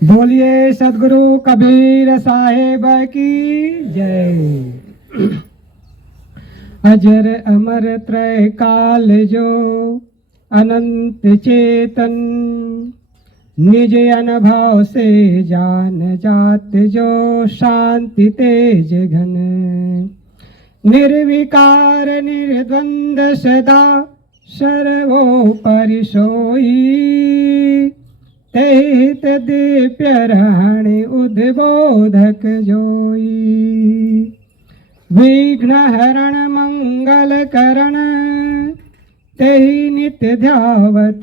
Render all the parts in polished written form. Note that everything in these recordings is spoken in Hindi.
बोलिए सदगुरु कबीर साहेब की जय। अजर अमर त्रय काल जो अनंत चेतन, निज अनुभव से जान जात जो शांति तेज घन, निर्विकार निर्द्वंद सदा सर्वोपरि सोई, तेहित दीप्य रहणि उद्बोधक जोई, विघ्न हरण मंगल करण तेहि नित्य ध्यावत,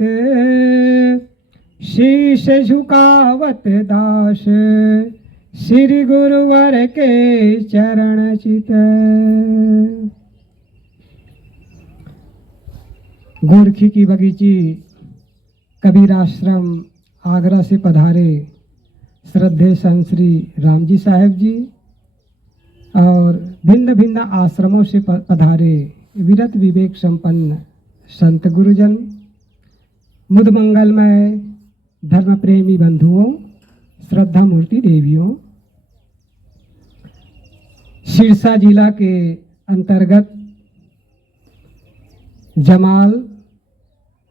शीश झुकावत दास श्री गुरुवर के चरण चित। गोरखी की बगीची कबीर आश्रम आगरा से पधारे श्रद्धेय संत श्री रामजी साहेब जी और भिन्न भिन्न आश्रमों से पधारे विरत विवेक संपन्न संत गुरुजन, मुद मंगलमय धर्म प्रेमी बंधुओं, श्रद्धा मूर्ति देवियों, सिरसा जिला के अंतर्गत जमाल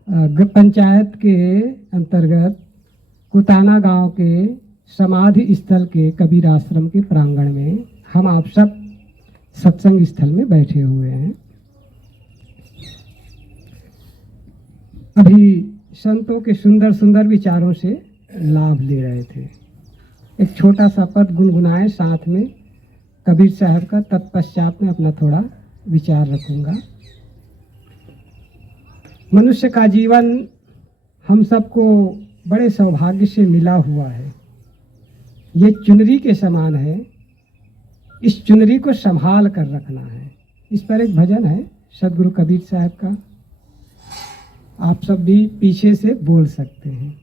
पंचायत के अंतर्गत कुताना गांव के समाधि स्थल के कबीर आश्रम के प्रांगण में हम आप सब सत्संग स्थल में बैठे हुए हैं। अभी संतों के सुंदर सुंदर विचारों से लाभ ले रहे थे। एक छोटा सा पद गुनगुनाए साथ में कबीर साहब का, तत्पश्चात में अपना थोड़ा विचार रखूंगा। मनुष्य का जीवन हम सबको बड़े सौभाग्य से मिला हुआ है। ये चुनरी के समान है, इस चुनरी को संभाल कर रखना है। इस पर एक भजन है सदगुरु कबीर साहब का, आप सब भी पीछे से बोल सकते हैं।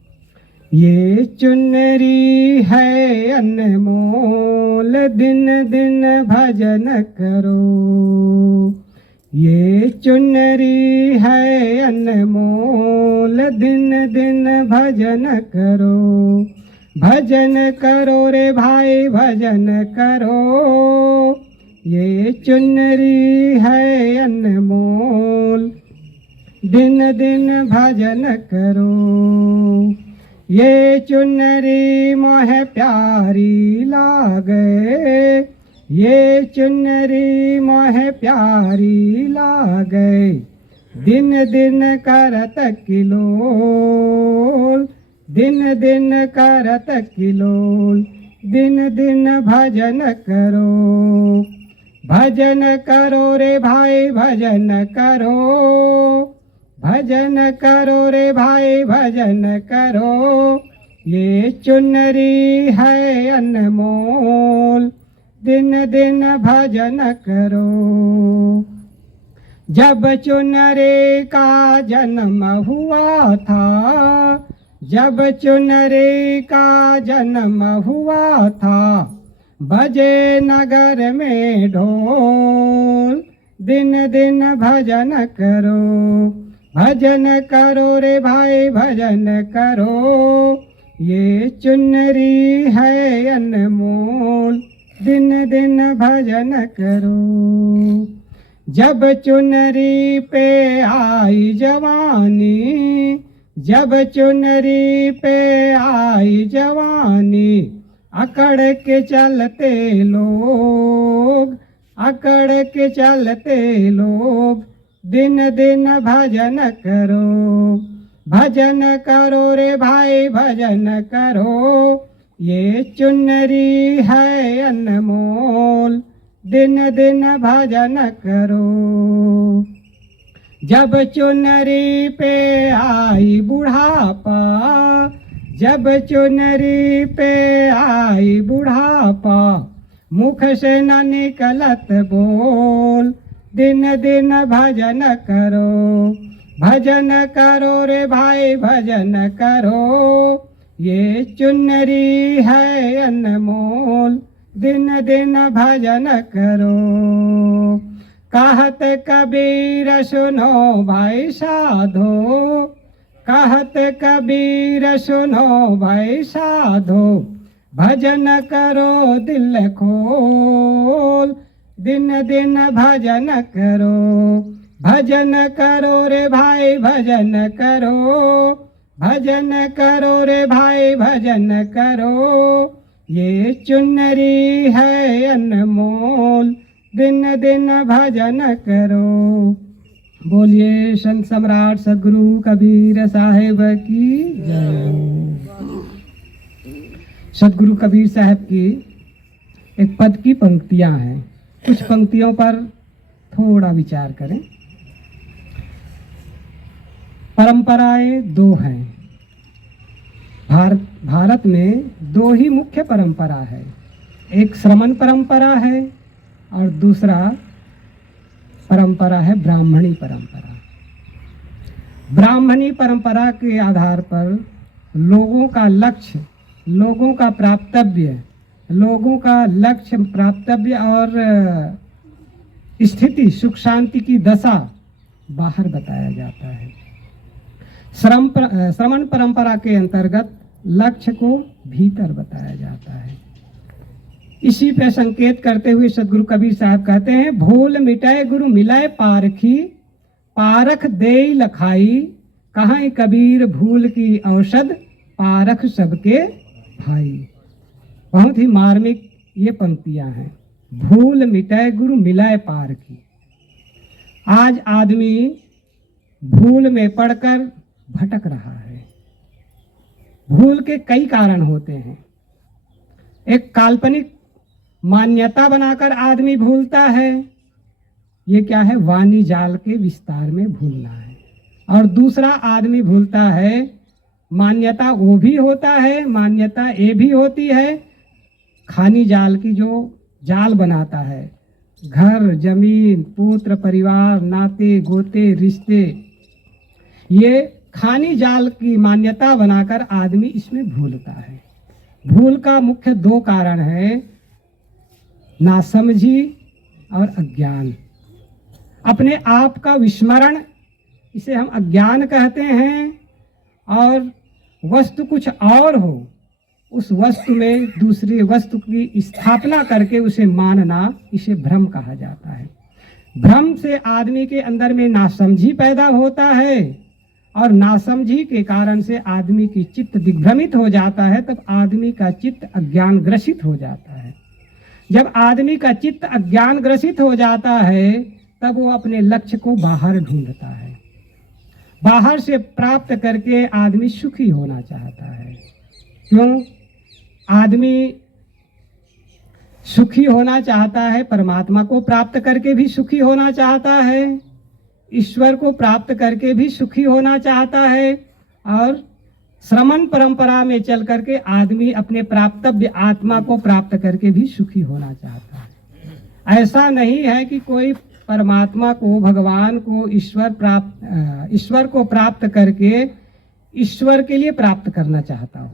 ये चुनरी है अनमोल, दिन दिन भजन करो। ये चुनरी है अनमोल, दिन दिन भजन करो। भजन करो रे भाई भजन करो, ये चुनरी है अनमोल, दिन दिन भजन करो। ये चुनरी मोह प्यारी लागे, ये चुनरी मोह प्यारी लागे। दिन दिन करत किलोल, दिन दिन करत किलोल, दिन दिन भजन करो। भजन करो रे भाई भजन करो, भजन करो रे भाई भजन करो। ये चुनरी है अनमोल, दिन दिन भजन करो। जब चुनरी का जन्म हुआ था, जब चुनरी का जन्म हुआ था, बजे नगर में ढोल। दिन दिन भजन करो, भजन करो रे भाई भजन करो। ये चुनरी है अनमोल, दिन दिन भजन करो। जब चुनरी पे आई जवानी, जब चुनरी पे आई जवानी, अकड़ के चलते लोग, अकड़ के चलते लोग। दिन दिन भजन करो, भजन करो रे भाई भजन करो। ये चुनरी है अनमोल, दिन दिन भजन करो। जब चुनरी पे आई बुढ़ापा, जब चुनरी पे आई बुढ़ापा, मुख से न निकलत बोल। दिन दिन भजन करो, भजन करो रे भाई भजन करो। ये चुनरी है अनमोल, दिन दिन भजन करो। कहत कबीर सुनो भाई साधो, कहत कबीर सुनो भाई साधो, भजन करो दिल खोल, दिन दिन भजन करो, भजन करो रे भाई भजन करो, भजन करो रे भाई भजन करो, ये चुनरी है अनमोल, दिन दिन भजन करो। बोलिए संत सम्राट सदगुरु कबीर साहिब की जय। सदगुरु कबीर साहब की एक पद की पंक्तियां हैं, कुछ पंक्तियों पर थोड़ा विचार करें। परंपराएं दो हैं। भारत में दो ही मुख्य परंपरा है, एक श्रमण परंपरा है और दूसरा परंपरा है ब्राह्मणी परंपरा। ब्राह्मणी परंपरा के आधार पर लोगों का लक्ष्य, लोगों का प्राप्तव्य, लोगों का लक्ष्य प्राप्तव्य और स्थिति सुख शांति की दशा बाहर बताया जाता है। श्रमण परंपरा के अंतर्गत लक्ष्य को भीतर बताया जाता है। इसी पे संकेत करते हुए सदगुरु कबीर साहब कहते हैं, भूल मिटाए गुरु मिलाए पारखी, पारख देई लखाई, कहाँ कबीर भूल की औषध, पारख सबके भाई। बहुत ही मार्मिक ये पंक्तियां हैं। भूल मिटाए गुरु मिलाए पारखी। आज आदमी भूल में पड़कर भटक रहा है। भूल के कई कारण होते हैं। एक काल्पनिक मान्यता बनाकर आदमी भूलता है, ये क्या है, वाणी जाल के विस्तार में भूलना है। और दूसरा आदमी भूलता है, मान्यता वो भी होता है, मान्यता ये भी होती है, खानी जाल की जो जाल बनाता है, घर जमीन पुत्र परिवार नाते गोते रिश्ते, ये खानी जाल की मान्यता बनाकर आदमी इसमें भूलता है। भूल का मुख्य दो कारण है, नासमझी और अज्ञान। अपने आप का विस्मरण, इसे हम अज्ञान कहते हैं। और वस्तु कुछ और हो, उस वस्तु में दूसरी वस्तु की स्थापना करके उसे मानना, इसे भ्रम कहा जाता है। भ्रम से आदमी के अंदर में नासमझी पैदा होता है और नासमझी के कारण से आदमी की चित्त दिग्भ्रमित हो जाता है। तब आदमी का चित्त अज्ञान ग्रसित हो जाता है। जब आदमी का चित्त अज्ञान ग्रसित हो जाता है, तब वो अपने लक्ष्य को बाहर ढूंढता है। बाहर से प्राप्त करके आदमी सुखी होना चाहता है। क्यों? आदमी सुखी होना चाहता है, परमात्मा को प्राप्त करके भी सुखी होना चाहता है, ईश्वर को प्राप्त करके भी सुखी होना चाहता है, और श्रमण परंपरा में चल करके आदमी अपने प्राप्तव्य आत्मा को प्राप्त करके भी सुखी होना चाहता है। ऐसा नहीं है कि कोई परमात्मा को, भगवान को, ईश्वर को प्राप्त करके ईश्वर के लिए प्राप्त करना चाहता हो।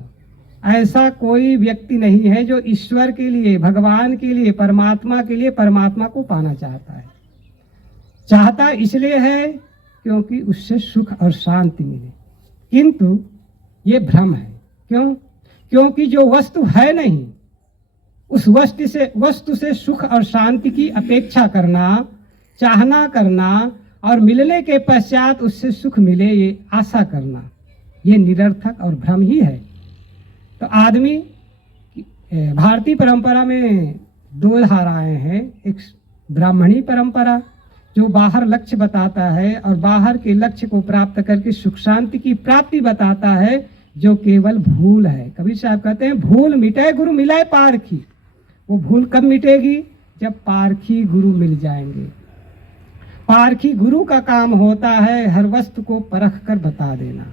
ऐसा कोई व्यक्ति नहीं है जो ईश्वर के लिए, भगवान के लिए, परमात्मा के लिए परमात्मा को पाना चाहता है। चाहता इसलिए है क्योंकि उससे सुख और शांति मिले, किंतु ये भ्रम है। क्यों? क्योंकि जो वस्तु है नहीं, उस वस्तु से सुख और शांति की अपेक्षा करना, चाहना करना और मिलने के पश्चात उससे सुख मिले, ये आशा करना, ये निरर्थक और भ्रम ही है। तो आदमी, भारतीय परंपरा में दो धाराएं हैं। एक ब्राह्मणी परंपरा जो बाहर लक्ष्य बताता है और बाहर के लक्ष्य को प्राप्त करके सुख शांति की प्राप्ति बताता है, जो केवल भूल है। कबीर साहब कहते हैं, भूल मिटाए गुरु मिलाए पारखी। वो भूल कब मिटेगी? जब पारखी गुरु मिल जाएंगे। पारखी गुरु का काम होता है हर वस्तु को परख कर बता देना।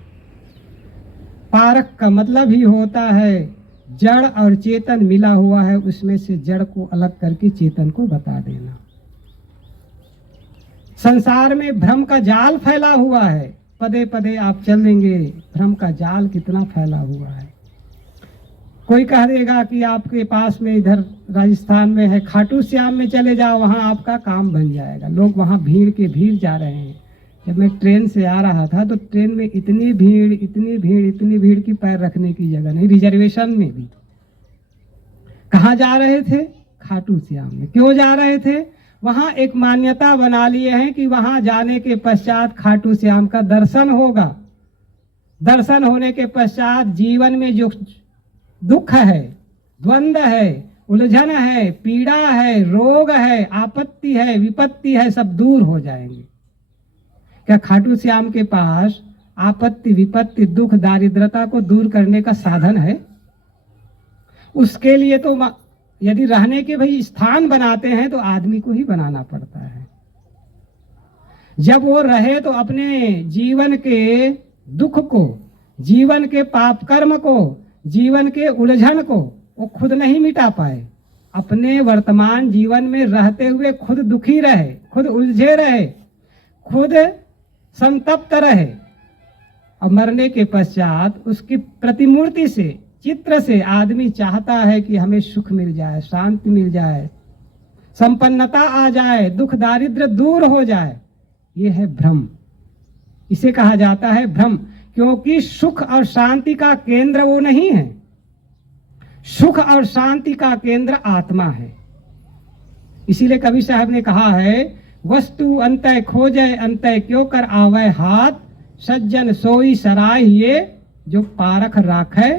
पारख का मतलब ही होता है जड़ और चेतन मिला हुआ है, उसमें से जड़ को अलग करके चेतन को बता देना। संसार में भ्रम का जाल फैला हुआ है। पदे पदे आप चलेंगे, भ्रम का जाल कितना फैला हुआ है। कोई कह देगा कि आपके पास में इधर राजस्थान में है, खाटू श्याम में चले जाओ, वहाँ आपका काम बन जाएगा। लोग वहाँ भीड़ के भीड़ जा रहे हैं, जब मैं ट्रेन से आ रहा था तो ट्रेन में इतनी भीड़ इतनी भीड़ इतनी भीड़ की पैर रखने की जगह नहीं, रिजर्वेशन में भी। कहाँ जा रहे थे? खाटू श्याम में। क्यों जा रहे थे? वहां एक मान्यता बना लिए हैं कि वहां जाने के पश्चात खाटू श्याम का दर्शन होगा। दर्शन होने के पश्चात जीवन में जो दुख है, द्वंद्व है, उलझन है, पीड़ा है, रोग है, आपत्ति है, विपत्ति है, सब दूर हो जाएंगे। क्या खाटू श्याम के पास आपत्ति, विपत्ति, दुख, दारिद्रता को दूर करने का साधन है? उसके लिए तो यदि रहने के भाई स्थान बनाते हैं तो आदमी को ही बनाना पड़ता है। जब वो रहे तो अपने जीवन के दुख को, जीवन के पाप कर्म को, जीवन के उलझन को वो खुद नहीं मिटा पाए। अपने वर्तमान जीवन में रहते हुए खुद दुखी रहे, खुद उलझे रहे, खुद संतप्त रहे, और मरने के पश्चात उसकी प्रतिमूर्ति से, चित्र से आदमी चाहता है कि हमें सुख मिल जाए, शांति मिल जाए, संपन्नता आ जाए, दुख दारिद्र्य दूर हो जाए। ये है भ्रम। इसे कहा जाता है भ्रम, क्योंकि सुख और शांति का केंद्र वो नहीं है। सुख और शांति का केंद्र आत्मा है। इसीलिए कवि साहब ने कहा है, वस्तु अंतय खोजय अंतय क्यों कर आवै हाथ, सज्जन सोई सराय ये जो पारख राखै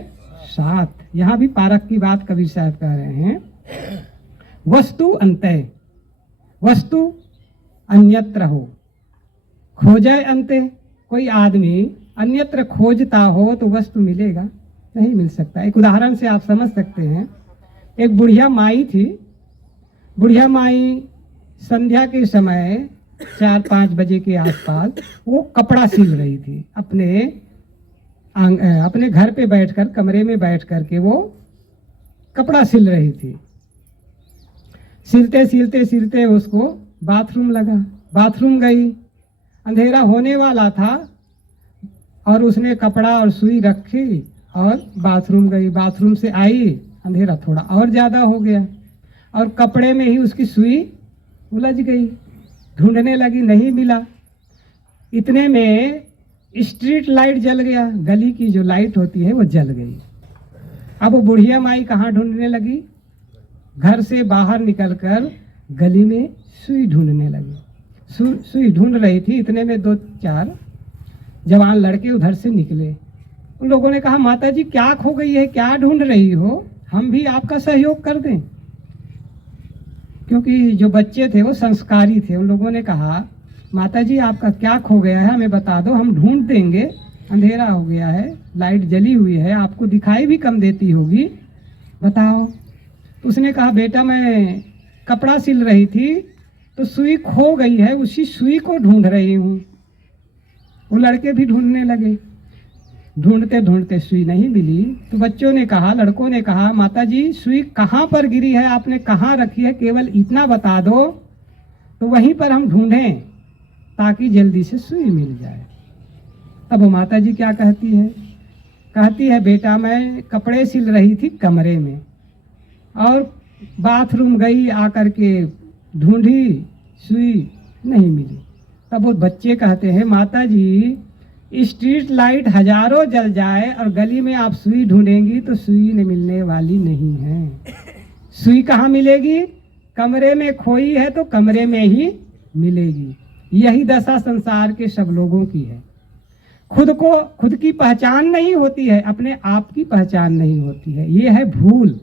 साथ। यहां भी पारख की बात कवि साहब कह रहे हैं। वस्तु अंतय, वस्तु अन्यत्र हो, खोजय अंते। कोई आदमी अन्यत्र खोजता हो तो वस्तु मिलेगा? नहीं मिल सकता। एक उदाहरण से आप समझ सकते हैं। एक बुढ़िया माई थी। बुढ़िया माई संध्या के समय 4-5 बजे के आसपास वो कपड़ा सिल रही थी। अपने घर पे बैठकर, कमरे में बैठ कर के वो कपड़ा सिल रही थी। सिलते सिलते सिलते उसको बाथरूम लगा। बाथरूम गई, अंधेरा होने वाला था और उसने कपड़ा और सुई रखी और बाथरूम गई। बाथरूम से आई, अंधेरा थोड़ा और ज़्यादा हो गया और कपड़े में ही उसकी सुई उलझ गई। ढूंढने लगी, नहीं मिला। इतने में स्ट्रीट लाइट जल गया। गली की जो लाइट होती है वो जल गई। अब बुढ़िया माई कहाँ ढूंढने लगी? घर से बाहर निकलकर गली में सुई ढूंढने लगी। सुई ढूंढ रही थी, इतने में 2-4 जवान लड़के उधर से निकले। उन लोगों ने कहा, माता जी क्या खो गई है, क्या ढूंढ रही हो, हम भी आपका सहयोग कर दें। क्योंकि जो बच्चे थे वो संस्कारी थे। उन लोगों ने कहा, माता जी आपका क्या खो गया है, हमें बता दो, हम ढूंढ देंगे। अंधेरा हो गया है, लाइट जली हुई है, आपको दिखाई भी कम देती होगी, बताओ। उसने कहा, बेटा मैं कपड़ा सिल रही थी तो सुई खो गई है, उसी सुई को ढूंढ रही हूँ। वो लड़के भी ढूंढने लगे। ढूंढते ढूंढते सुई नहीं मिली तो बच्चों ने कहा, लड़कों ने कहा, माता जी सुई कहाँ पर गिरी है, आपने कहाँ रखी है, केवल इतना बता दो तो वहीं पर हम ढूंढें ताकि जल्दी से सुई मिल जाए। अब वो माता जी क्या कहती है? कहती है, बेटा मैं कपड़े सिल रही थी कमरे में और बाथरूम गई, आकर के ढूंढी, सुई नहीं मिली। तब वो बच्चे कहते हैं, माता जी स्ट्रीट लाइट हजारों जल जाए और गली में आप सुई ढूंढेंगी तो सुई ने मिलने वाली नहीं है। सुई कहाँ मिलेगी? कमरे में खोई है तो कमरे में ही मिलेगी। यही दशा संसार के सब लोगों की है। खुद की पहचान नहीं होती है, अपने आप की पहचान नहीं होती है। ये है भूल।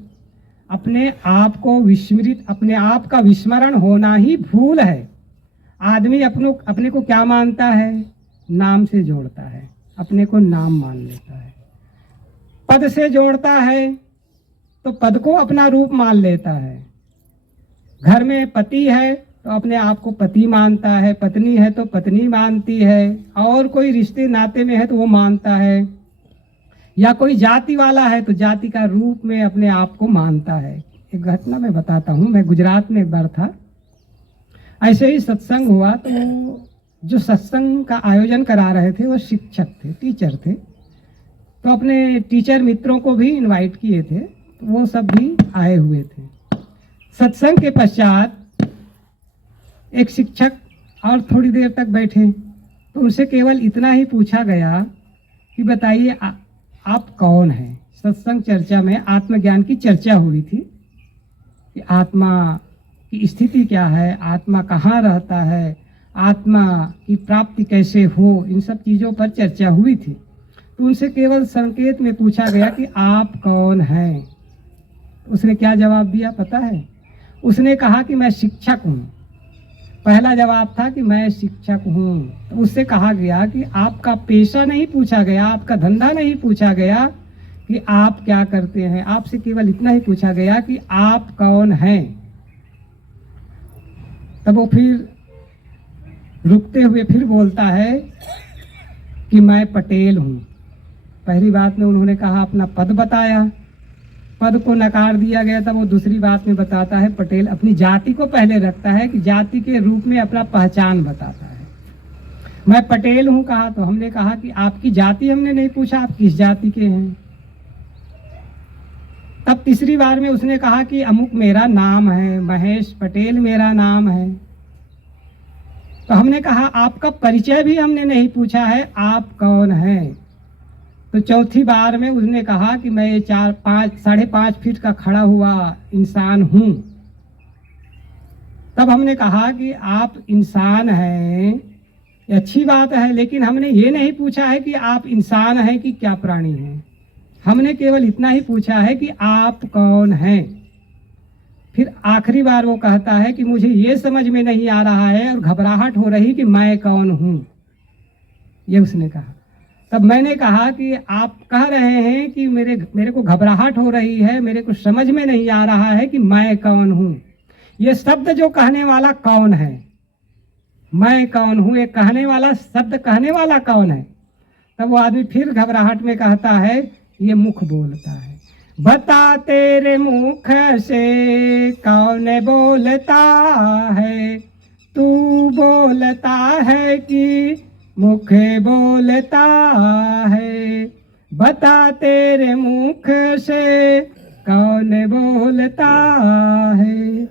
अपने आप को विस्मृत, अपने आप का विस्मरण होना ही भूल है। आदमी अपने को क्या मानता है? नाम से जोड़ता है, अपने को नाम मान लेता है। पद से जोड़ता है तो पद को अपना रूप मान लेता है। घर में पति है तो अपने आप को पति मानता है, पत्नी है तो पत्नी मानती है, और कोई रिश्ते नाते में है तो वो मानता है, या कोई जाति वाला है तो जाति का रूप में अपने आप को मानता है। एक घटना मैं बताता हूँ। मैं गुजरात में एक बार था, ऐसे ही सत्संग हुआ तो जो सत्संग का आयोजन करा रहे थे वो शिक्षक थे, टीचर थे। तो अपने टीचर मित्रों को भी इनवाइट किए थे, तो वो सब भी आए हुए थे। सत्संग के पश्चात एक शिक्षक और थोड़ी देर तक बैठे तो उनसे केवल इतना ही पूछा गया कि बताइए आप कौन हैं। सत्संग चर्चा में आत्मज्ञान की चर्चा हुई थी कि आत्मा की स्थिति क्या है, आत्मा कहाँ रहता है, आत्मा की प्राप्ति कैसे हो, इन सब चीज़ों पर चर्चा हुई थी। तो उनसे केवल संकेत में पूछा गया कि आप कौन हैं। उसने क्या जवाब दिया पता है? उसने कहा कि मैं शिक्षक हूँ। पहला जवाब था कि मैं शिक्षक हूँ। तो उससे कहा गया कि आपका पेशा नहीं पूछा गया, आपका धंधा नहीं पूछा गया कि आप क्या करते हैं, आपसे केवल इतना ही पूछा गया कि आप कौन हैं। तब वो फिर रुकते हुए फिर बोलता है कि मैं पटेल हूँ। पहली बात में उन्होंने कहा अपना पद बताया, पद को नकार दिया गया। तब वो दूसरी बात में बताता है पटेल, अपनी जाति को पहले रखता है कि जाति के रूप में अपना पहचान बताता है। मैं पटेल हूँ कहा तो हमने कहा कि आपकी जाति हमने नहीं पूछा, आप किस जाति के हैं। तब तीसरी बार में उसने कहा कि अमुक मेरा नाम है, महेश पटेल मेरा नाम है। तो हमने कहा आपका परिचय भी हमने नहीं पूछा है, आप कौन हैं। तो चौथी बार में उसने कहा कि मैं 4-5 फीट का खड़ा हुआ इंसान हूँ। तब हमने कहा कि आप इंसान हैं, अच्छी बात है, लेकिन हमने ये नहीं पूछा है कि आप इंसान हैं कि क्या प्राणी हैं। हमने केवल इतना ही पूछा है कि आप कौन हैं। फिर आखिरी बार वो कहता है कि मुझे ये समझ में नहीं आ रहा है और घबराहट हो रही कि मैं कौन हूँ, ये उसने कहा। तब मैंने कहा कि आप कह रहे हैं कि मेरे को घबराहट हो रही है, मेरे को समझ में नहीं आ रहा है कि मैं कौन हूँ। ये शब्द जो कहने वाला कौन है, मैं कौन हूँ, ये कहने वाला शब्द कहने वाला कौन है। तब वो आदमी फिर घबराहट में कहता है, ये मुख बोलता है। बता तेरे मुख से कौन बोलता है, तू बोलता है कि मुख बोलता है। बता तेरे मुख से कौन बोलता है।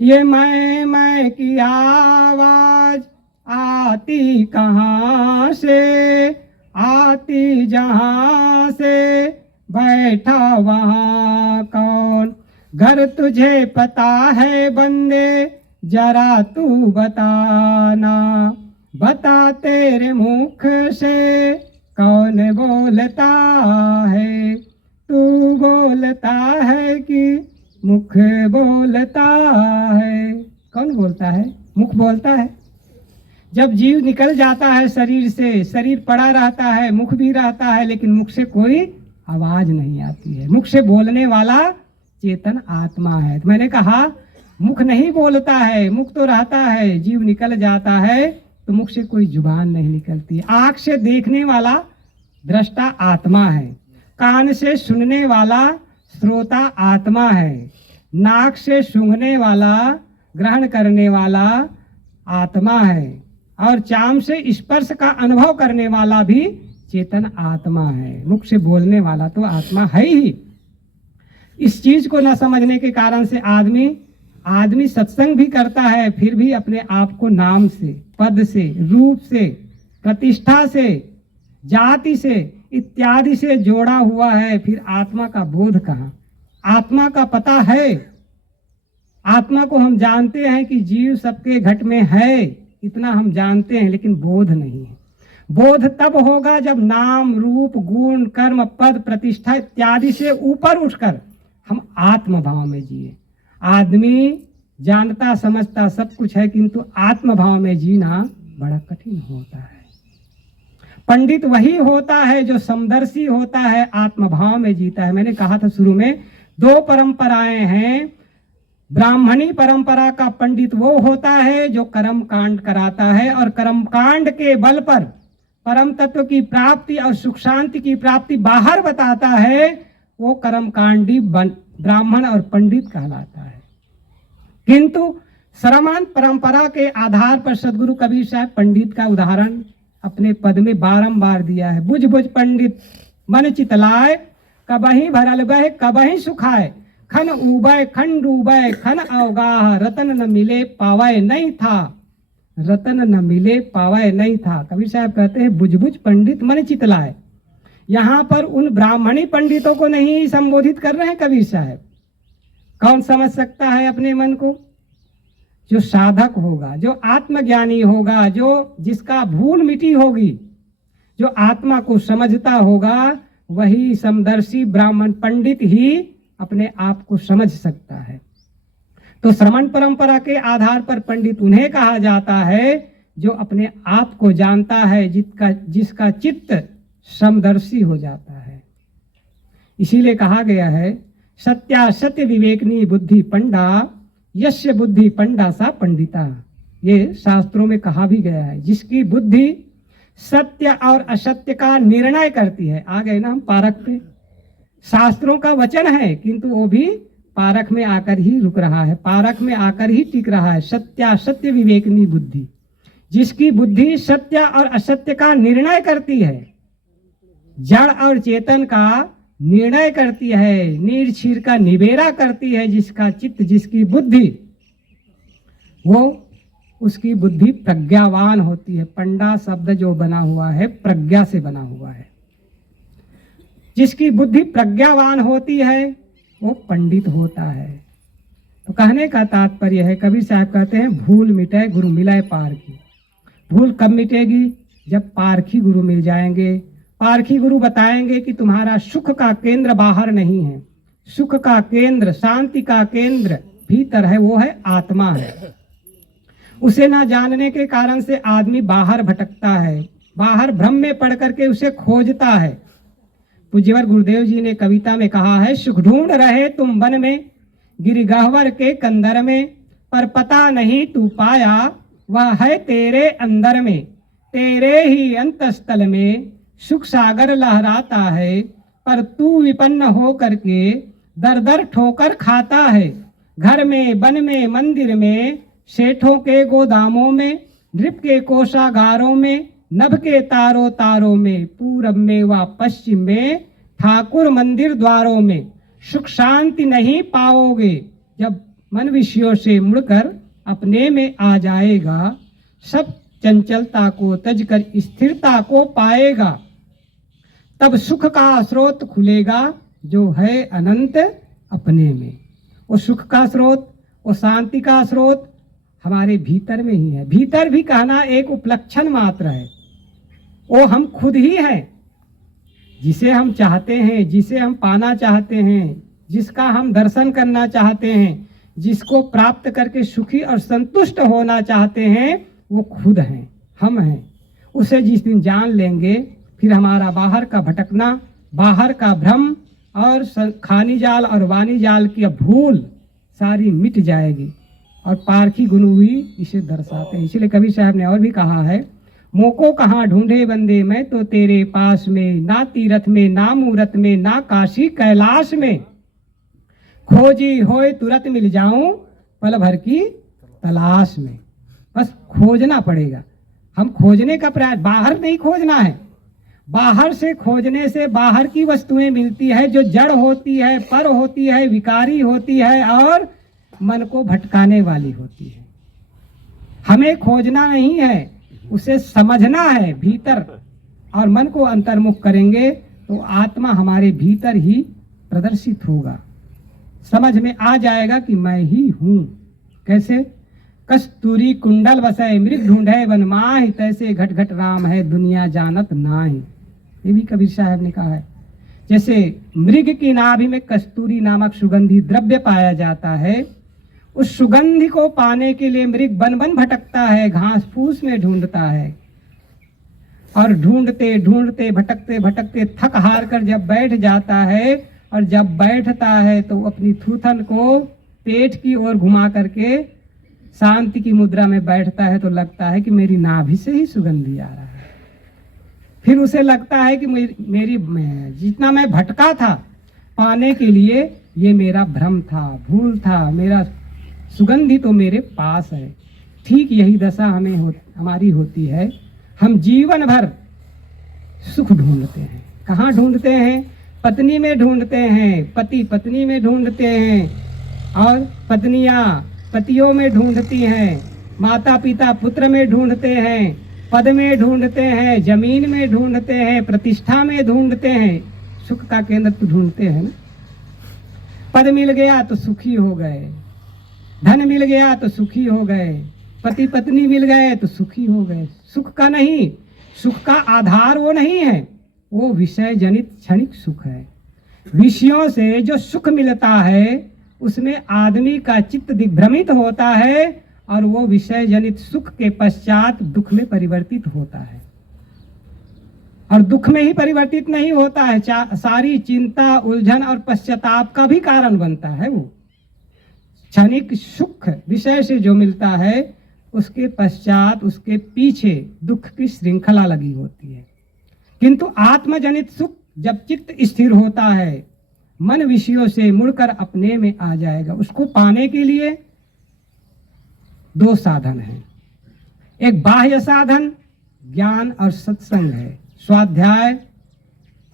ये मैं की आवाज आती कहाँ से, आती जहाँ से बैठा वहाँ कौन। घर तुझे पता है बंदे जरा तू बताना, बता तेरे मुख से कौन बोलता है। तू बोलता है कि मुख बोलता है। कौन बोलता है? मुख बोलता है। जब जीव निकल जाता है शरीर से, शरीर पड़ा रहता है, मुख भी रहता है, लेकिन मुख से कोई आवाज नहीं आती है। मुख से बोलने वाला चेतन आत्मा है। तो मैंने कहा मुख नहीं बोलता है, मुख तो रहता है, जीव निकल जाता है तो मुख से कोई जुबान नहीं निकलती। आँख से देखने वाला दृष्टा आत्मा है, कान से सुनने वाला श्रोता आत्मा है, नाक से सूंघने वाला ग्रहण करने वाला आत्मा है, और चाम से स्पर्श का अनुभव करने वाला भी चेतन आत्मा है। मुख से बोलने वाला तो आत्मा है ही। इस चीज को न समझने के कारण से आदमी सत्संग भी करता है, फिर भी अपने आप को नाम से, पद से, रूप से, प्रतिष्ठा से, जाति से इत्यादि से जोड़ा हुआ है। फिर आत्मा का बोध कहाँ? आत्मा का पता है। आत्मा को हम जानते हैं कि जीव सबके घट में है, इतना हम जानते हैं, लेकिन बोध नहीं है। बोध तब होगा जब नाम रूप गुण कर्म पद प्रतिष्ठा इत्यादि से ऊपर उठकर हम आत्म भाव में जिए। आदमी जानता समझता सब कुछ है, किंतु आत्म भाव में जीना बड़ा कठिन होता है। पंडित वही होता है जो समदर्शी होता है, आत्म भाव में जीता है। मैंने कहा था शुरू में, दो परंपराएं हैं। ब्राह्मणी परंपरा का पंडित वो होता है जो कर्म कांड कराता है और कर्म कांड के बल पर परम तत्व की प्राप्ति और सुख शांति की प्राप्ति बाहर बताता है। वो कर्म कांडी ब्राह्मण और पंडित कहलाता है। किंतु श्रमण परंपरा के आधार पर सदगुरु कबीर साहब पंडित का उदाहरण अपने पद में बारंबार दिया है। बुझ बुझ पंडित मन चितलाए, कबही भरल बह कबही सुखाए, खन उबय खन डूबय खन अवगाह, रतन न मिले पावय नहीं था, रतन न मिले पावे नहीं था। कबीर साहब कहते हैं बुझ बुझ पंडित मन चितलाए। यहाँ पर उन ब्राह्मणी पंडितों को नहीं संबोधित कर रहे हैं कबीर साहब। कौन समझ सकता है अपने मन को? जो साधक होगा, जो आत्मज्ञानी होगा, जो जिसका भूल मिटी होगी, जो आत्मा को समझता होगा, वही समदर्शी ब्राह्मण पंडित ही अपने आप को समझ सकता है। तो श्रमण परंपरा के आधार पर पंडित उन्हें कहा जाता है जो अपने आप को जानता है, जिसका चित्त समदर्शी हो जाता है। इसीलिए कहा गया है सत्यासत्य विवेकनी बुद्धि पंडा यस्य बुद्धि पंडा सा पंडिता। ये शास्त्रों में कहा भी गया है, जिसकी बुद्धि सत्य और असत्य का निर्णय करती है। आ गए ना हम पारख पे। शास्त्रों का वचन है किंतु वो भी पारख में आकर ही रुक रहा है, पारख में आकर ही टिक रहा है। सत्यासत्य विवेकनी बुद्धि, जिसकी बुद्धि सत्य और असत्य का निर्णय करती है, जड़ और चेतन का निर्णय करती है, नीर क्षीर का निबेरा करती है, जिसका चित्त, जिसकी बुद्धि, वो उसकी बुद्धि प्रज्ञावान होती है। पंडा शब्द जो बना हुआ है प्रज्ञा से बना हुआ है। जिसकी बुद्धि प्रज्ञावान होती है वो पंडित होता है। तो कहने का तात्पर्य है, कबीर साहब कहते हैं भूल मिटे गुरु मिलाए पारखी। भूल कब मिटेगी? जब पारखी गुरु मिल जाएंगे। पारखी गुरु बताएंगे कि तुम्हारा सुख का केंद्र बाहर नहीं है, सुख का केंद्र, शांति का केंद्र भीतर है, वो है आत्मा है। उसे ना जानने के कारण से आदमी बाहर भटकता है, बाहर भ्रम में पड़ करके उसे खोजता है। पूज्यवर गुरुदेव जी ने कविता में कहा है, सुख ढूंढ रहे तुम वन में गिरिगहवर के कंदर में, पर पता नहीं तू पाया वह है तेरे अंदर में। तेरे ही अंतस्थल में सुख सागर लहराता है, पर तू विपन्न हो करके दर दर ठोकर खाता है। घर में, वन में, मंदिर में, सेठों के गोदामों में, नृप के कोषागारों में, नभ के तारों तारों में, पूरब में व पश्चिम में, ठाकुर मंदिर द्वारों में सुख शांति नहीं पाओगे। जब मन विषयों से मुड़कर अपने में आ जाएगा, सब चंचलता को तजकर स्थिरता को पाएगा, तब सुख का स्रोत खुलेगा जो है अनंत अपने में। वो सुख का स्रोत, वो शांति का स्रोत हमारे भीतर में ही है। भीतर भी कहना एक उपलक्षण मात्र है, वो हम खुद ही हैं। जिसे हम चाहते हैं, जिसे हम पाना चाहते हैं, जिसका हम दर्शन करना चाहते हैं, जिसको प्राप्त करके सुखी और संतुष्ट होना चाहते हैं, वो खुद हैं, हम हैं। उसे जिस दिन जान लेंगे, फिर हमारा बाहर का भटकना, बाहर का भ्रम और खानी जाल और वाणी जाल की भूल सारी मिट जाएगी। और पारखी गुरु भी इसे दर्शाते हैं। इसलिए कबीर साहब ने और भी कहा है, मोको कहाँ ढूंढे बंदे मैं तो तेरे पास में, ना तीरथ में, ना मूरत में, ना काशी कैलाश में, खोजी होए तुरंत मिल जाऊं पल भर की तलाश में। बस खोजना पड़ेगा, हम खोजने का प्रयास, बाहर नहीं खोजना है। बाहर से खोजने से बाहर की वस्तुएं मिलती है जो जड़ होती है, पर होती है, विकारी होती है और मन को भटकाने वाली होती है। हमें खोजना नहीं है, उसे समझना है भीतर, और मन को अंतर्मुख करेंगे तो आत्मा हमारे भीतर ही प्रदर्शित होगा। समझ में आ जाएगा कि मैं ही हूँ। कैसे? कस्तूरी कुंडल बसै मृग ढूंढे वन माहि, तैसे घट घट राम है दुनिया जानत नाही। ये भी कबीर साहब ने कहा है। जैसे मृग की नाभि में कस्तूरी नामक सुगंधी द्रव्य पाया जाता है, उस सुगंधि को पाने के लिए मृग बन बन भटकता है, घास फूस में ढूंढता है, और ढूंढते ढूंढते भटकते भटकते थक हार कर जब बैठ जाता है, और जब बैठता है तो अपनी थूथन को पेट की ओर घुमा करके शांति की मुद्रा में बैठता है, तो लगता है कि मेरी नाभि से ही सुगंधी आ रहा है। फिर उसे लगता है कि मेरी जितना मैं भटका था पाने के लिए, ये मेरा भ्रम था, भूल था, मेरा सुगंधि तो मेरे पास है। ठीक यही दशा हमारी होती है। हम जीवन भर सुख ढूंढते हैं। कहाँ ढूंढते हैं? पत्नी में ढूंढते हैं, पति पत्नी में ढूंढते हैं, और पत्नियां पतियों में ढूंढती हैं, माता पिता पुत्र में ढूंढते हैं, पद में ढूंढते हैं, जमीन में ढूंढते हैं, प्रतिष्ठा में ढूंढते हैं, सुख का केंद्र तो ढूंढते हैं ना। पद मिल गया तो सुखी हो गए, धन मिल गया तो सुखी हो गए, पति पत्नी मिल गए तो सुखी हो गए। सुख का नहीं, सुख का आधार वो नहीं है, वो विषय जनित क्षणिक सुख है। विषयों से जो सुख मिलता है उसमें आदमी का चित्त दिग्भ्रमित होता है और वो विषय जनित सुख के पश्चात दुख में परिवर्तित होता है। और दुख में ही परिवर्तित नहीं होता है, सारी चिंता, उलझन और पश्चाताप का भी कारण बनता है। वो क्षणिक सुख विषय से जो मिलता है उसके पश्चात उसके पीछे दुख की श्रृंखला लगी होती है। किंतु आत्मजनित सुख जब चित्त स्थिर होता है, मन विषयों से मुड़कर अपने में आ जाएगा। उसको पाने के लिए दो साधन हैं। एक बाह्य साधन ज्ञान और सत्संग है। स्वाध्याय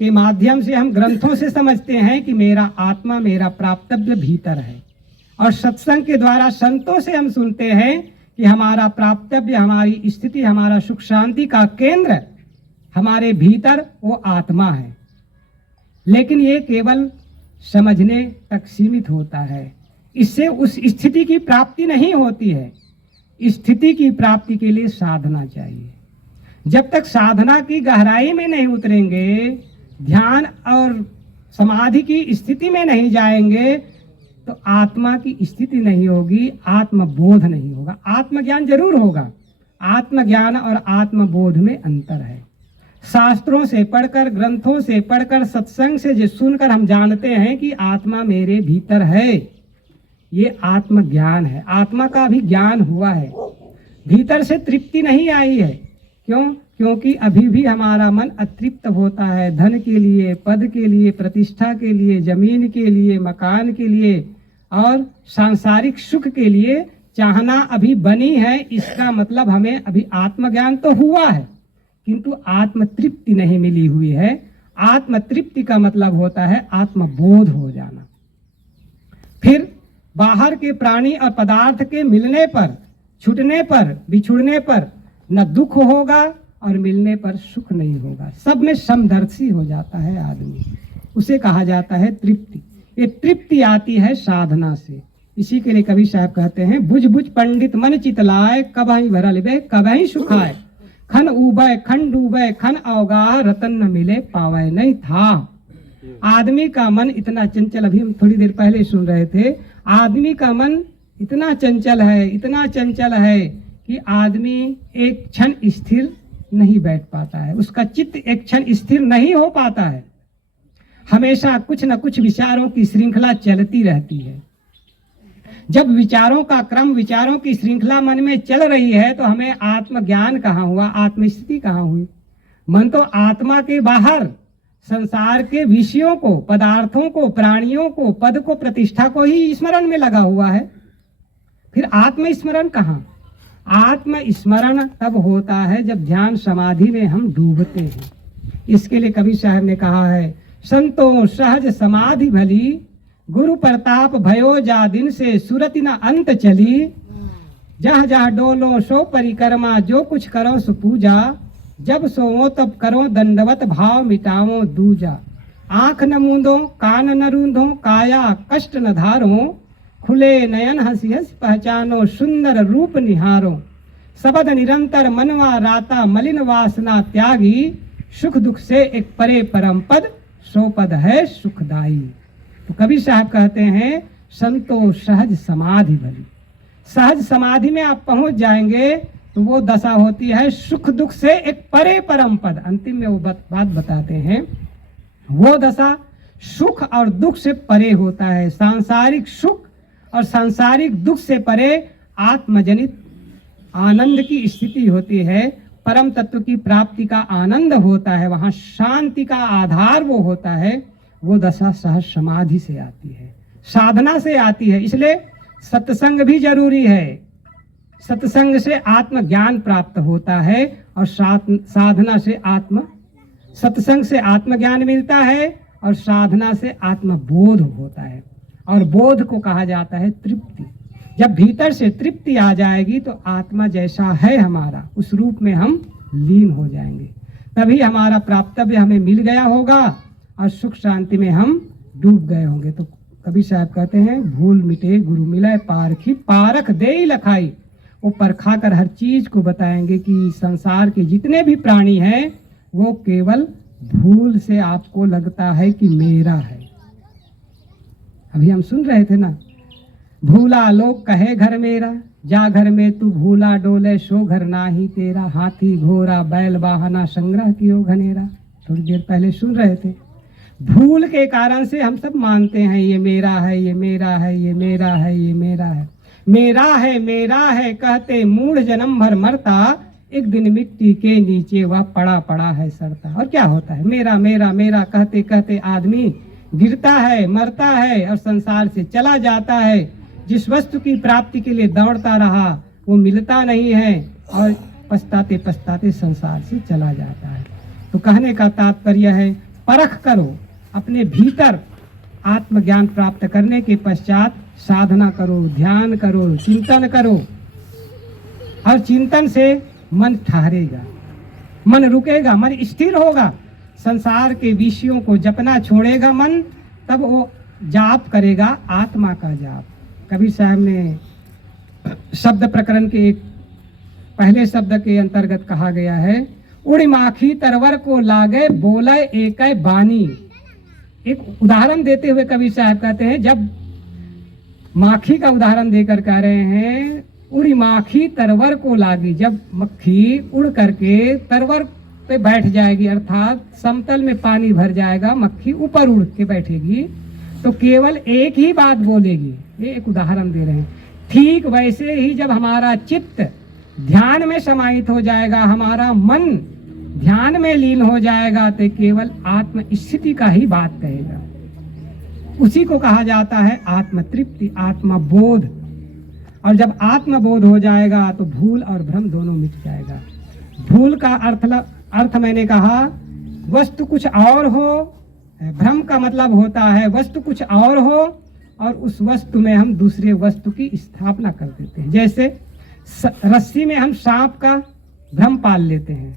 के माध्यम से हम ग्रंथों से समझते हैं कि मेरा आत्मा, मेरा प्राप्तव्य भीतर है, और सत्संग के द्वारा संतों से हम सुनते हैं कि हमारा प्राप्तव्य, हमारी स्थिति, हमारा सुख शांति का केंद्र हमारे भीतर वो आत्मा है। लेकिन ये केवल समझने तक सीमित होता है, इससे उस स्थिति की प्राप्ति नहीं होती है। स्थिति की प्राप्ति के लिए साधना चाहिए। जब तक साधना की गहराई में नहीं उतरेंगे, ध्यान और समाधि की स्थिति में नहीं जाएंगे, तो आत्मा की स्थिति नहीं होगी, आत्मबोध नहीं होगा। आत्मज्ञान जरूर होगा, आत्मज्ञान और आत्मबोध में अंतर है। शास्त्रों से पढ़कर, ग्रंथों से पढ़कर, सत्संग से जो सुनकर हम जानते हैं कि आत्मा मेरे भीतर है, ये आत्मज्ञान है। आत्मा का भी ज्ञान हुआ है, भीतर से तृप्ति नहीं आई है। क्यों? क्योंकि अभी भी हमारा मन अतृप्त होता है। धन के लिए, पद के लिए, प्रतिष्ठा के लिए, जमीन के लिए, मकान के लिए और सांसारिक सुख के लिए चाहना अभी बनी है। इसका मतलब हमें अभी आत्मज्ञान तो हुआ है, किंतु आत्मतृप्ति नहीं मिली हुई है। आत्मतृप्ति का मतलब होता है आत्मबोध हो जाना। फिर बाहर के प्राणी और पदार्थ के मिलने पर, छूटने पर, बिछुड़ने पर न दुख होगा और मिलने पर सुख नहीं होगा। सब में समदर्शी हो जाता है आदमी, उसे कहा जाता है तृप्ति। ये तृप्ति आती है साधना से। इसी के लिए कवि साहब कहते हैं, बुझ बुझ पंडित मन चितलाए, कबहि भरल बे कबहि सुखाए, खन उबय खन डूबय खन अवगाह, रतन न मिले पावै नहीं था। आदमी का मन इतना चंचल, अभी हम थोड़ी देर पहले सुन रहे थे, आदमी का मन इतना चंचल है, इतना चंचल है कि आदमी एक क्षण स्थिर नहीं बैठ पाता है। उसका चित्त एक क्षण स्थिर नहीं हो पाता है। हमेशा कुछ न कुछ विचारों की श्रृंखला चलती रहती है। जब विचारों का क्रम, विचारों की श्रृंखला मन में चल रही है तो हमें आत्मज्ञान कहाँ हुआ, आत्मस्थिति कहाँ हुई? मन तो आत्मा के बाहर संसार के विषयों को, पदार्थों को, प्राणियों को, पद को, प्रतिष्ठा को ही स्मरण में लगा हुआ है। फिर आत्मस्मरण कहाँ? आत्मस्मरण तब होता है जब ध्यान समाधि में हम डूबते हैं। इसके लिए कवि साहब ने कहा है, संतो सहज समाधि भली, गुरु प्रताप भयो जा दिन से, सुरति न अंत चली, जहाँ जहाँ डोलो सो परिक्रमा, जो कुछ करो सो पूजा, जब सोओ तब करो दंडवत भाव मिटाओ दूजा, आंख न मूंदो कान न रूंधो, काया कष्ट न धारो, खुले नयन हंसी हंसी पहचानो, सुंदर रूप निहारो, सबद निरंतर मनवा राता, मलिन वासना त्यागी, सुख दुख से एक परे परम पद, सो पद है सुखदाई। तो कवि साहब कहते हैं, संतो सहज समाधि भली। सहज समाधि में आप पहुंच जाएंगे तो वो दशा होती है सुख दुख से एक परे परम पद। अंतिम में वो बात बताते हैं, वो दशा सुख और दुख से परे होता है। सांसारिक सुख और सांसारिक दुख से परे आत्मजनित आनंद की स्थिति होती है। परम तत्व की प्राप्ति का आनंद होता है, वहां शांति का आधार वो होता है। वो दशा सहज समाधि से आती है, साधना से आती है। इसलिए सत्संग भी जरूरी है। सत्संग से आत्मज्ञान प्राप्त होता है और साधना से सत्संग से आत्मज्ञान मिलता है और साधना से आत्मबोध होता है। और बोध को कहा जाता है तृप्ति। जब भीतर से तृप्ति आ जाएगी तो आत्मा जैसा है हमारा उस रूप में हम लीन हो जाएंगे। तभी हमारा प्राप्तव्य हमें मिल गया होगा और सुख शांति में हम डूब गए होंगे। तो कबीर साहब कहते हैं, भूल मिटे गुरु मिले पारखी, पारख दे लखाई। वो परखा कर हर चीज को बताएंगे कि संसार के जितने भी प्राणी हैं वो केवल भूल से आपको लगता है कि मेरा है। अभी हम सुन रहे थे ना, भूला लोग कहे घर मेरा, जा घर में तू भूला डोले सो घर ना ही तेरा, हाथी घोड़ा बैल वाहना संग्रह कियो घनेरा। थोड़ी देर पहले सुन रहे थे, भूल के कारण से हम सब मानते हैं ये मेरा है, ये मेरा है, ये मेरा है, ये मेरा है, मेरा है कहते मूढ़ जन्म भर मरता, एक दिन मिट्टी के नीचे वह पड़ा पड़ा है सड़ता। और क्या होता है, मेरा मेरा मेरा कहते कहते आदमी गिरता है, मरता है और संसार से चला जाता है। जिस वस्तु की प्राप्ति के लिए दौड़ता रहा वो मिलता नहीं है और पछताते पछताते संसार से चला जाता है। तो कहने का तात्पर्य है, परख करो, अपने भीतर आत्मज्ञान प्राप्त करने के पश्चात साधना करो, ध्यान करो, चिंतन करो। और चिंतन से मन ठहरेगा, मन रुकेगा, मन स्थिर होगा। संसार के विषयों को जपना छोड़ेगा मन, तब वो जाप करेगा आत्मा का जाप। कबीर साहब ने शब्द प्रकरण के एक पहले शब्द के अंतर्गत कहा गया है, उड़ी माखी तरवर को लागे बोले एक बानी। एक उदाहरण देते हुए कबीर साहब कहते हैं, जब माखी का उदाहरण देकर कह रहे हैं, उड़ी माखी तरवर को लागी। जब मक्खी उड़ करके तरवर पे बैठ जाएगी, अर्थात समतल में पानी भर जाएगा, मक्खी ऊपर उड़ के बैठेगी तो केवल एक ही बात बोलेगी। ये एक उदाहरण दे रहे हैं। ठीक वैसे ही जब हमारा चित्त ध्यान में समाहित हो जाएगा, हमारा मन ध्यान में लीन हो जाएगा, तो केवल आत्म स्थिति का ही बात कहेगा। उसी को कहा जाता है आत्म तृप्ति, आत्मबोध। और जब आत्मबोध हो जाएगा तो भूल और भ्रम दोनों मिट जाएगा। भूल का अर्थ मैंने कहा वस्तु कुछ और हो, भ्रम का मतलब होता है वस्तु कुछ और हो और उस वस्तु में हम दूसरे वस्तु की स्थापना कर देते हैं। जैसे रस्सी में हम सांप का भ्रम पाल लेते हैं,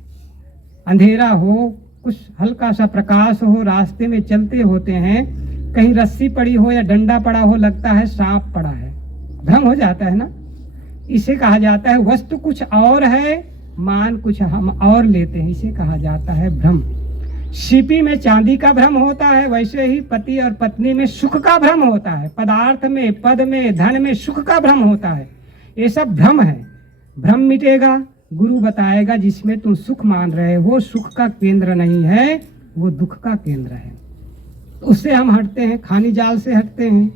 अंधेरा हो, कुछ हल्का सा प्रकाश हो, रास्ते में चलते होते हैं, कहीं रस्सी पड़ी हो या डंडा पड़ा हो, लगता है सांप पड़ा है, भ्रम हो जाता है ना। इसे कहा जाता है वस्तु कुछ और है, मान कुछ हम और लेते हैं, इसे कहा जाता है भ्रम। सीपी में चांदी का भ्रम होता है, वैसे ही पति और पत्नी में सुख का भ्रम होता है, पदार्थ में, पद में, धन में सुख का भ्रम होता है। ये सब भ्रम है। भ्रम मिटेगा, गुरु बताएगा जिसमें तुम सुख मान रहे हो सुख का केंद्र नहीं है, वो दुख का केंद्र है। उससे हम हटते हैं, खानी जाल से हटते हैं।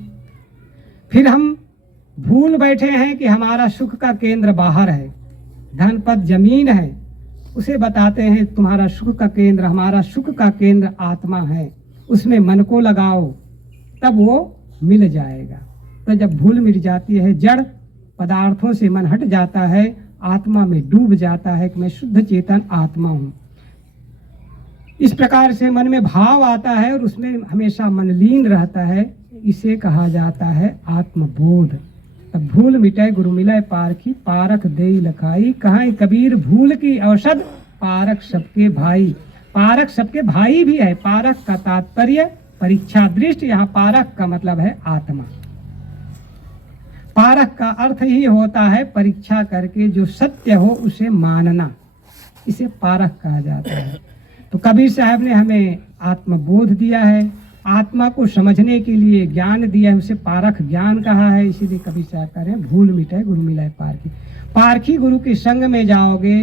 फिर हम भूल बैठे हैं कि हमारा सुख का केंद्र बाहर है, धन पद जमीन है। उसे बताते हैं तुम्हारा सुख का केंद्र, हमारा सुख का केंद्र आत्मा है, उसमें मन को लगाओ तब वो मिल जाएगा। तो जब भूल मिट जाती है, जड़ पदार्थों से मन हट जाता है, आत्मा में डूब जाता है कि मैं शुद्ध चेतन आत्मा हूँ। इस प्रकार से मन में भाव आता है और उसमें हमेशा मन लीन रहता है, इसे कहा जाता है आत्मबोध। तब भूल मिटे गुरु मिले पारखी, पारख देई लखाई। कहाँ कबीर भूल की औषध, पारख सबके भाई। पारख सबके भाई भी है। पारख का तात्पर्य परीक्षा दृष्टि, यहाँ पारख का मतलब है आत्मा। पारख का अर्थ ही होता है परीक्षा करके जो सत्य हो उसे मानना, इसे पारख कहा जाता है। तो कबीर साहब ने हमें आत्मबोध दिया है, आत्मा को समझने के लिए ज्ञान दिया है, उसे पारख ज्ञान कहा है। इसीलिए कबीर साहब कह रहे हैं भूल मिटे गुरु मिलाए पारखी। पारखी गुरु के संग में जाओगे,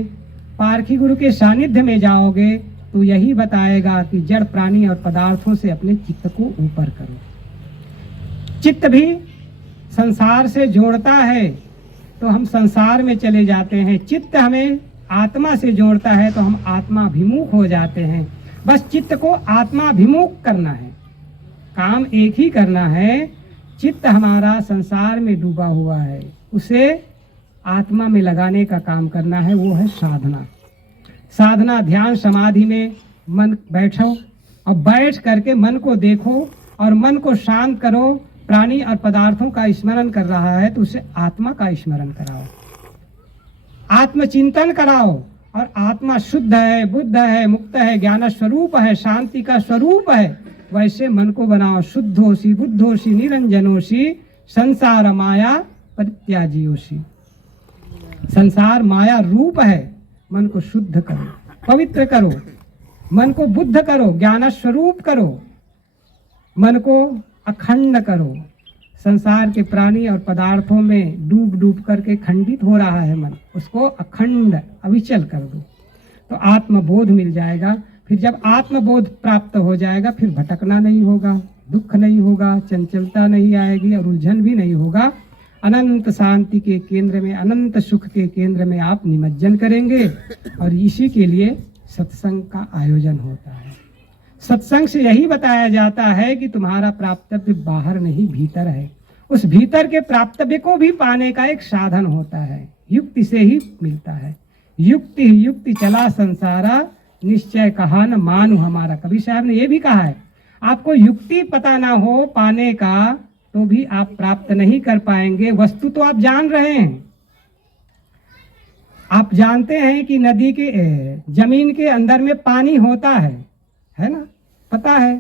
पारखी गुरु के सानिध्य में जाओगे तो यही बताएगा कि जड़ प्राणी और पदार्थों से अपने चित्त को ऊपर करो। चित्त भी संसार से जोड़ता है तो हम संसार में चले जाते हैं, चित्त हमें आत्मा से जोड़ता है तो हम आत्माभिमुख हो जाते हैं। बस चित्त को आत्माभिमुख करना है, काम एक ही करना है। चित्त हमारा संसार में डूबा हुआ है, उसे आत्मा में लगाने का काम करना है, वो है साधना। साधना ध्यान समाधि में मन बैठो और बैठ करके मन को देखो और मन को शांत करो प्राणी और पदार्थों का स्मरण कर रहा है तो उसे आत्मा का स्मरण कराओ, आत्मचिंतन कराओ। और आत्मा शुद्ध है, बुद्ध है, मुक्त है, ज्ञान स्वरूप है, शांति का स्वरूप है। वैसे मन को बनाओ, शुद्धोषि बुद्धोषि निरंजनोषि संसार माया परित्याजियोषि। संसार माया रूप है, मन को शुद्ध करो, पवित्र करो, मन को बुद्ध करो, ज्ञान स्वरूप करो, मन को अखंड करो। संसार के प्राणी और पदार्थों में डूब डूब करके खंडित हो रहा है मन, उसको अखंड अविचल कर दो तो आत्मबोध मिल जाएगा। फिर जब आत्मबोध प्राप्त हो जाएगा फिर भटकना नहीं होगा, दुख नहीं होगा, चंचलता नहीं आएगी और उलझन भी नहीं होगा। अनंत शांति के केंद्र में, अनंत सुख के केंद्र में आप निमज्जन करेंगे। और इसी के लिए सत्संग का आयोजन होता है। सत्संग से यही बताया जाता है कि तुम्हारा प्राप्तव्य बाहर नहीं भीतर है। उस भीतर के प्राप्तव्य को भी पाने का एक साधन होता है, युक्ति से ही मिलता है। युक्ति ही युक्ति चला संसारा, निश्चय कहा न मानु हमारा। कबीर साहब ने ये भी कहा है, आपको युक्ति पता ना हो पाने का तो भी आप प्राप्त नहीं कर पाएंगे। वस्तु तो आप जान रहे हैं, आप जानते हैं कि नदी के जमीन के अंदर में पानी होता है ना, पता है।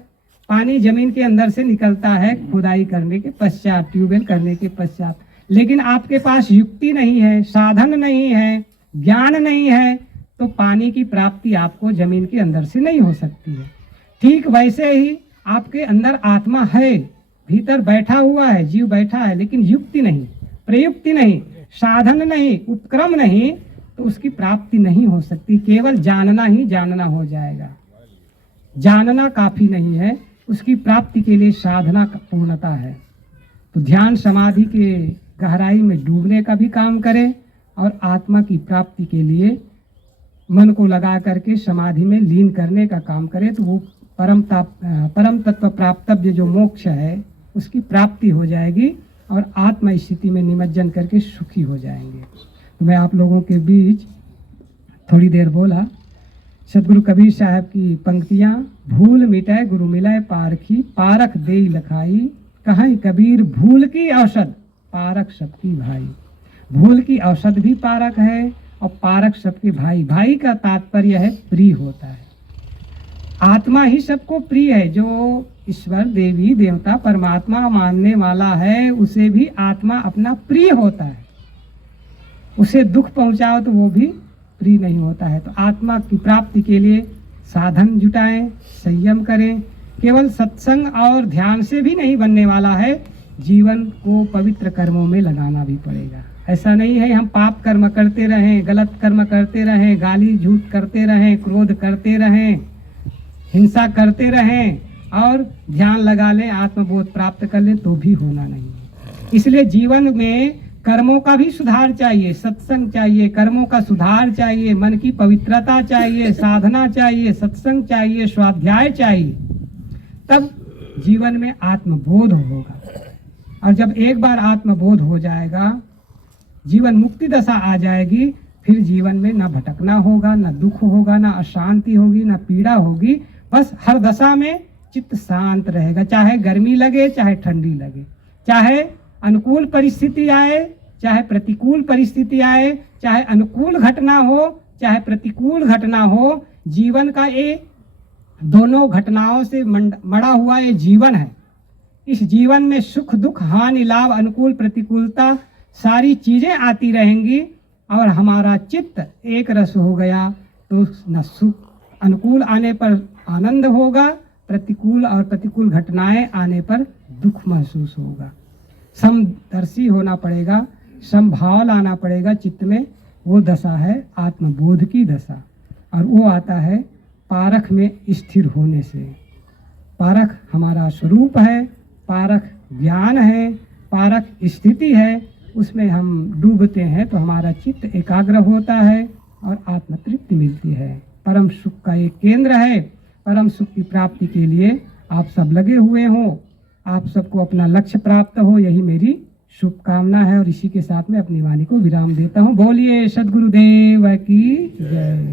पानी जमीन के अंदर से निकलता है खुदाई करने के पश्चात, ट्यूबवेल करने के पश्चात। लेकिन आपके पास युक्ति नहीं है, साधन नहीं है, ज्ञान नहीं है, तो पानी की प्राप्ति आपको जमीन के अंदर से नहीं हो सकती है। ठीक वैसे ही आपके अंदर आत्मा है, भीतर बैठा हुआ है, जीव बैठा है, लेकिन युक्ति नहीं, प्रयुक्ति नहीं, साधन नहीं, उपक्रम नहीं, तो उसकी प्राप्ति नहीं हो सकती। केवल जानना ही जानना हो जाएगा। जानना काफी नहीं है, उसकी प्राप्ति के लिए साधना पूर्णता है। तो ध्यान समाधि के गहराई में डूबने का भी काम करें और आत्मा की प्राप्ति के लिए मन को लगा करके समाधि में लीन करने का काम करें, तो वो परम तत्व प्राप्तव्य जो मोक्ष है उसकी प्राप्ति हो जाएगी और आत्म स्थिति में निमज्जन करके सुखी हो जाएंगे। तो मैं आप लोगों के बीच थोड़ी देर बोला। सदगुरु कबीर साहब की पंक्तियाँ, भूल मिटे गुरु मिलाए पारखी, पारख देई लखाई, कहीं कबीर भूल की औषध पारक सबकी भाई। भूल की औषध भी पारक है और पारक सबके भाई। भाई का तात्पर्य है प्रिय होता है। आत्मा ही सबको प्रिय है। जो ईश्वर, देवी, देवता, परमात्मा मानने वाला है उसे भी आत्मा अपना प्रिय होता है। उसे दुख पहुंचाओ तो वो भी प्रिय नहीं होता है। तो आत्मा की प्राप्ति के लिए साधन जुटाएं, संयम करें। केवल सत्संग और ध्यान से भी नहीं बनने वाला है, जीवन को पवित्र कर्मों में लगाना भी पड़ेगा। ऐसा नहीं है हम पाप कर्म करते रहें, गलत कर्म करते रहें, गाली झूठ करते रहें, क्रोध करते रहें, हिंसा करते रहें और ध्यान लगा लें, आत्मबोध प्राप्त कर लें, तो भी होना नहीं है। इसलिए जीवन में कर्मों का भी सुधार चाहिए, सत्संग चाहिए, कर्मों का सुधार चाहिए, मन की पवित्रता चाहिए, साधना चाहिए, सत्संग चाहिए, स्वाध्याय चाहिए, तब जीवन में आत्मबोध होगा। और जब एक बार आत्मबोध हो जाएगा, जीवन मुक्ति दशा आ जाएगी, फिर जीवन में ना भटकना होगा, ना दुख होगा, ना अशांति होगी, ना पीड़ा होगी। बस हर दशा में चित्त शांत रहेगा, चाहे गर्मी लगे, चाहे ठंडी लगे, चाहे अनुकूल परिस्थिति आए, चाहे प्रतिकूल परिस्थिति आए, चाहे अनुकूल घटना हो, चाहे प्रतिकूल घटना हो। जीवन का ये दोनों घटनाओं से मड़ा हुआ ये जीवन है। इस जीवन में सुख दुख, हानि लाभ, अनुकूल प्रतिकूलता सारी चीजें आती रहेंगी और हमारा चित्त एक रस हो गया तो न सुख, अनुकूल आने पर आनंद होगा, प्रतिकूल और प्रतिकूल घटनाएं आने पर दुख महसूस होगा। समदर्शी होना पड़ेगा, समभाव लाना पड़ेगा चित्त में। वो दशा है आत्मबोध की दशा और वो आता है पारख में स्थिर होने से। पारख हमारा स्वरूप है, पारख ज्ञान है, पारख स्थिति है, उसमें हम डूबते हैं तो हमारा चित्त एकाग्र होता है और आत्म तृप्ति मिलती है। परम सुख का एक केंद्र है। परम सुख की प्राप्ति के लिए आप सब लगे हुए हो, आप सबको अपना लक्ष्य प्राप्त हो, यही मेरी शुभकामना है। और इसी के साथ में अपनी वाणी को विराम देता हूँ। बोलिए सद्गुरुदेव की जय।